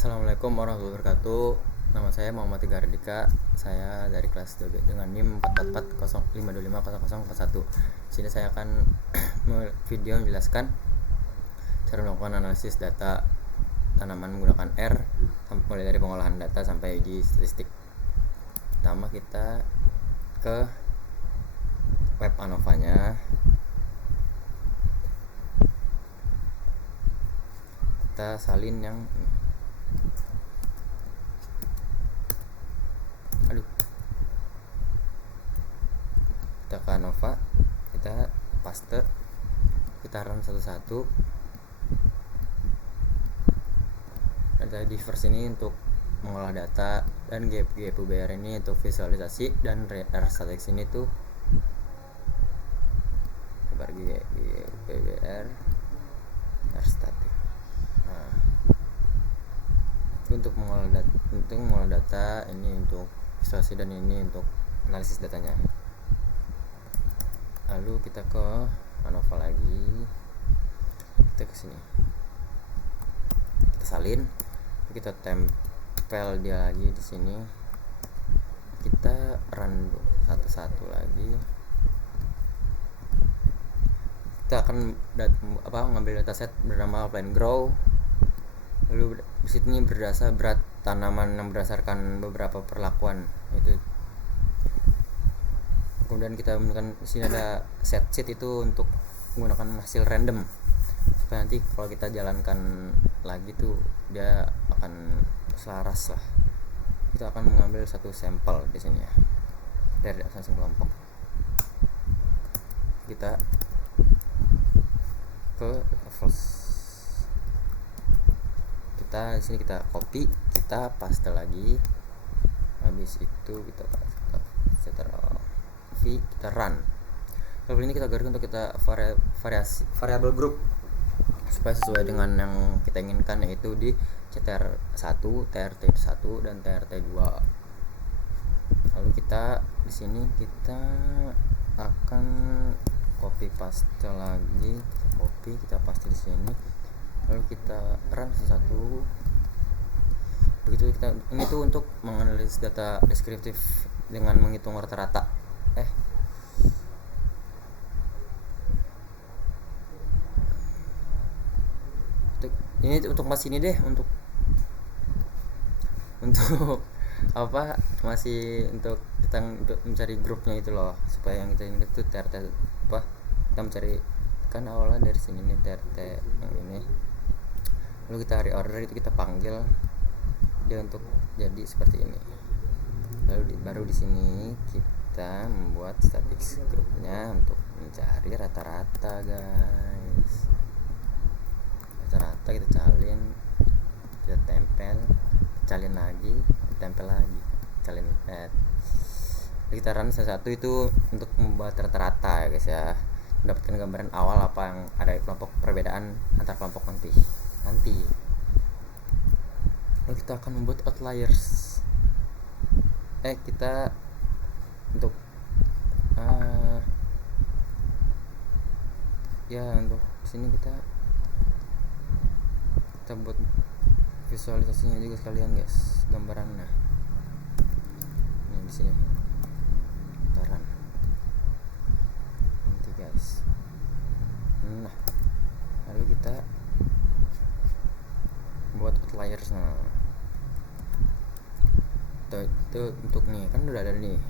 Assalamualaikum warahmatullahi wabarakatuh. Nama saya Muhammad Tiga Ardika. Saya dari kelas 2B dengan NIM 44405250041. Di sini saya akan video menjelaskan cara melakukan analisis data tanaman menggunakan R, mulai dari pengolahan data sampai di statistik. Pertama kita ke web ANOVA-nya. Kita salin yang kita ke ANOVA, kita paste, kita run satu-satu. Ada di first ini untuk mengolah data, dan GPBR ini untuk visualisasi, dan R-Static ini tuh GPBR R-Static. Nah, untuk mengolah data ini untuk visualisasi, dan ini untuk analisis datanya. Lalu kita ke ANOVA lagi, kita ke sini, kita salin, kita tempel dia lagi di sini, kita run satu-satu lagi. Kita akan mengambil dataset bernama Plant Grow. Lalu di sini berdasar berat tanaman yang berdasarkan beberapa perlakuan itu. Kemudian kita menggunakan di sini ada set sheet itu untuk menggunakan hasil random, supaya nanti kalau kita jalankan lagi tuh dia akan selaras lah. Kita akan mengambil satu sampel di sini ya, dari masing-masing kelompok. Kita ke levels. Kita di sini kita copy, kita paste lagi. Habis itu kita kita run. Lalu ini kita garis untuk kita variable group supaya sesuai dengan yang kita inginkan, yaitu di TR1, TRT1 dan TRT2. Lalu kita di sini kita akan copy paste lagi, kita paste di sini. Lalu kita run satu-satu. Begitu kita, ini tuh untuk menganalisis data deskriptif dengan menghitung rata-rata. Ini untuk masih ini deh, untuk apa, masih untuk kita mencari grupnya itu loh, supaya yang kita ini itu TRT apa, kita mencari kan awalnya dari sini nih TRT yang ini. Lalu kita reorder, itu kita panggil dia untuk jadi seperti ini. Lalu baru di sini kita membuat static grupnya untuk mencari rata-rata, guys. Rata-rata kita calin, kita tempel, calin lagi, tempel lagi, calin kita run satu-satu itu untuk membuat rata-rata ya guys ya, mendapatkan gambaran awal apa yang ada di kelompok, perbedaan antar kelompok nanti. Lalu kita akan membuat outliers. Kita untuk untuk sini kita buat visualisasinya juga sekalian guys, gambarannya. Ini di sini taran nanti guys. Nah, lalu kita buat outliers. Nah, itu untuk nih kan udah ada nih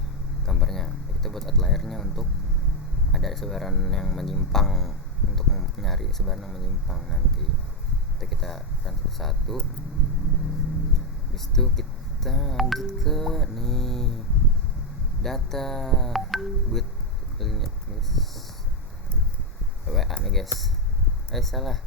gambarnya. Kita buat outliernya untuk ada sebaran yang menyimpang, untuk mencari sebaran yang menyimpang nanti. Kita run satu-satu. Habis itu kita lanjut ke nih data buat guys, WA nih guys. Salah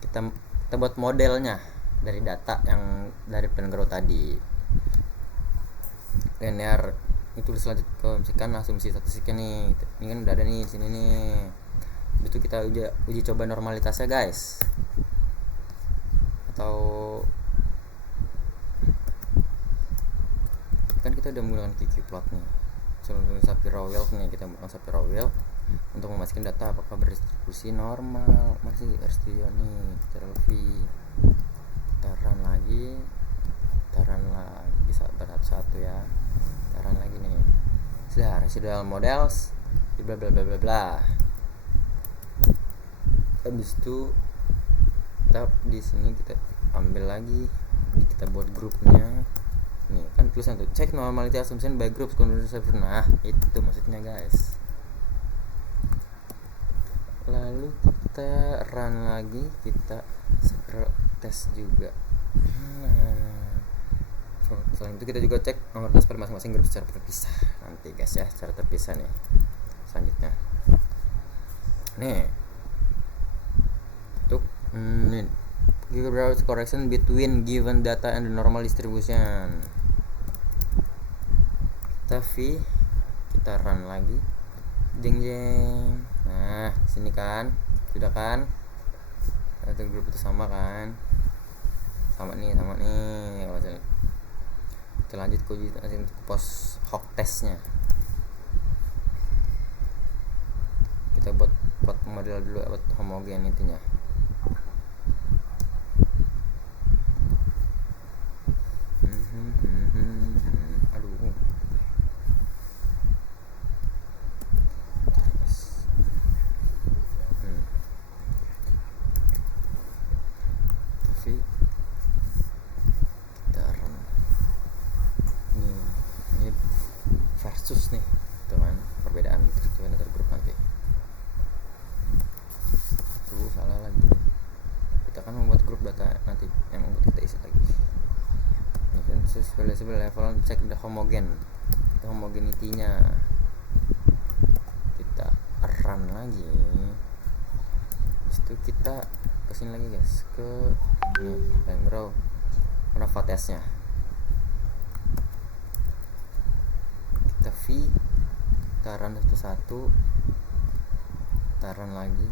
kita buat modelnya dari data yang dari Plant Grow tadi, linear. Itu selanjut ke misalkan asumsi statistiknya nih, ini kan udah ada nih di sini nih. Itu kita uji coba normalitasnya guys, atau kan kita udah menggunakan QQ plot nih, Shapiro Wilk nih, kita menggunakan Shapiro Wilk. untuk memastikan data apakah berdistribusi normal. Masih RStudio nih, Ctrl V, kita run lagi satu ya, kita run lagi nih. Sudah residual models bla bla bla bla bla. Habis itu kita di sini kita ambil lagi, kita buat grupnya nih, kan tulisan tuh check normality assumption by groups server. Nah itu maksudnya guys. Lalu kita run lagi, kita tes juga. Selain itu kita juga cek nomor tes per masing-masing grup secara terpisah nanti guys ya, secara terpisah nih. Selanjutnya nih untuk browse correction between given data and the normal distribution. Kita V, kita run lagi, jeng. Nah sini kan sudah kan, satu grup itu sama kan, sama nih. Kita lanjut ke uji untuk post hoc testnya. Kita buat model dulu buat homogenitinya. Aduh. Tapi kita run ini versus nih, tuh kan perbedaan struktur antar grup nanti. Salah lagi, kita kan membuat grup data nanti yang membuat kita isi lagi. Ini kan sesuai level check the homogenity-nya. Kita run lagi. Habis itu kita kesini lagi guys, ke ini background Nova testnya. Kita V, kita run satu, kita run lagi.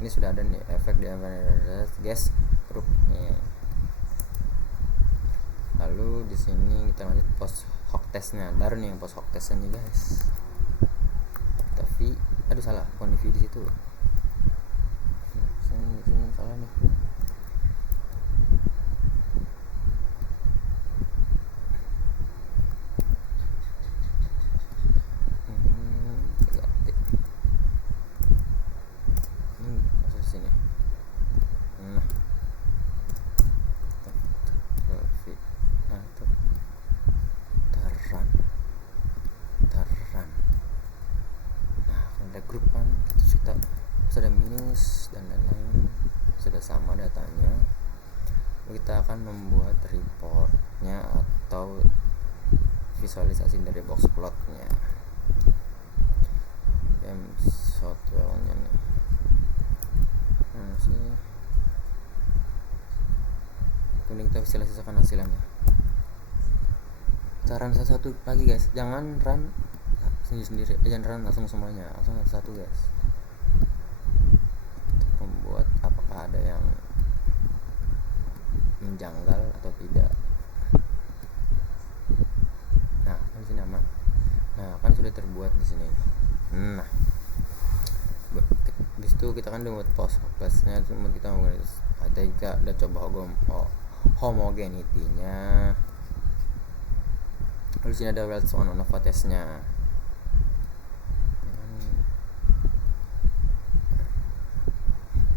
Ini sudah ada nih efek di guys grup nih. Lalu di sini kita lanjut post hoc testnya, baru nih yang post hoc testnya nih guys. Tapi aduh salah, bukan di situ. Sini salah nih. Grup kan kita sudah minus dan lain-lain, sudah sama datanya. Kita akan membuat reportnya atau visualisasi dari box plotnya, software-nya nih. Kemudian kita visualisasikan hasilnya. Saran satu lagi guys, jangan run sendiri, jangan run langsung semuanya, langsung satu guys. Membuat apakah ada yang menjanggal atau tidak. Nah di sini aman. Nah kan sudah terbuat di sini. Nah habis itu kita kan udah buat post classnya, cuma kita mau udah coba homogenity-nya. Lalu sini ada results on Nova testnya.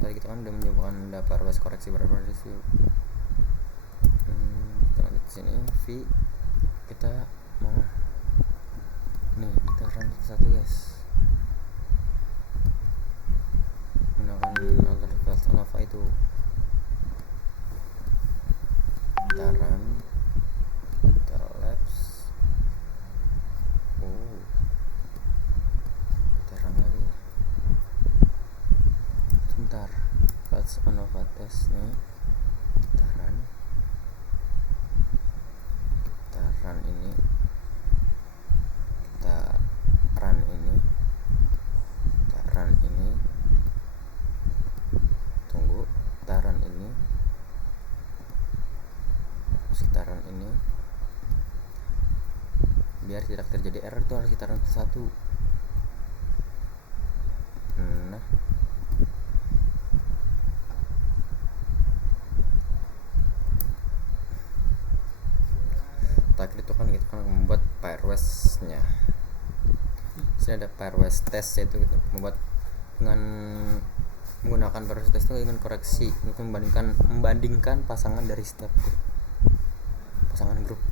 Tadi kita kan udah menyebutkan data reverse koreksi berapa di situ. Kita lanjut sini V, kita mau nih kita run satu guys, menggunakan alter results on Nova itu. Kita run, kita labs, kita run lagi. Sebentar, results on Nova test nih, kita run ini, kita run ini, tunggu, kita run ini, sekitaran ini. Biar tidak terjadi error tuh harus kita run satu. Saya ada pairwise test, yaitu gitu, membuat dengan menggunakan pairwise test itu dengan koreksi untuk membandingkan pasangan dari setiap grup, pasangan grup.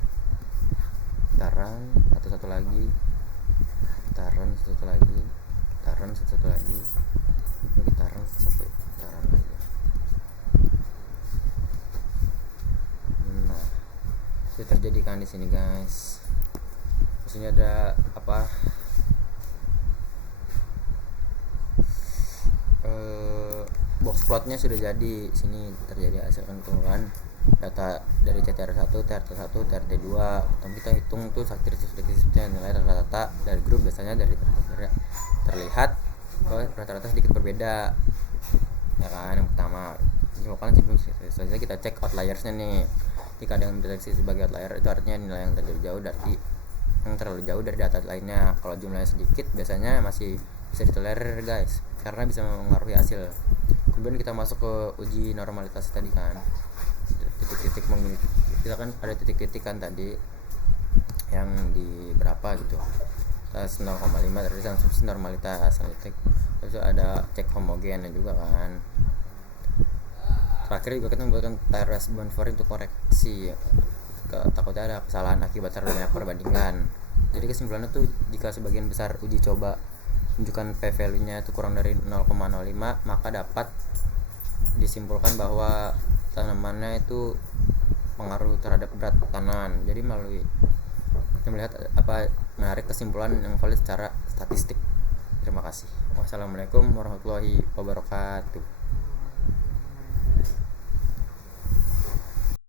Putaran satu lagi, putaran satu lagi, putaran satu lagi, putaran satu putaran lagi. Nah, itu terjadi kan di sini guys. Maksudnya ada apa? Box plotnya sudah jadi. Sini terjadi hasil penghitungan data dari CTR1, TRT1, TRT2. Kemudian kita hitung tuh aktivitasnya, nilai rata-rata dari grup. Biasanya dari terlihat bahwa rata-rata sedikit berbeda, ya kan. Yang pertama, sebelum selesai kita cek outliersnya nih. Jika ada yang mendeteksi sebagai outlier, itu artinya nilai yang terlalu jauh dari data lainnya. Kalau jumlahnya sedikit, biasanya masih bisa ditolerir guys, karena bisa mempengaruhi hasil. Kemudian kita masuk ke uji normalitas tadi kan, titik-titik kita kan ada titik-titik kan tadi yang di berapa gitu, 0,5 dari asumsi normalitas titik. Terus ada cek homogen juga kan. Terakhir juga kita membuatkan pairwise boundary untuk koreksi, takutnya ada kesalahan akibat terlalu banyak perbandingan. Jadi kesimpulannya tuh, jika sebagian besar uji coba menunjukkan p-value-nya itu kurang dari 0,05, maka dapat disimpulkan bahwa tanamannya itu pengaruh terhadap berat tanaman. Jadi melalui kita melihat menarik kesimpulan yang valid secara statistik. Terima kasih. Wassalamualaikum warahmatullahi wabarakatuh.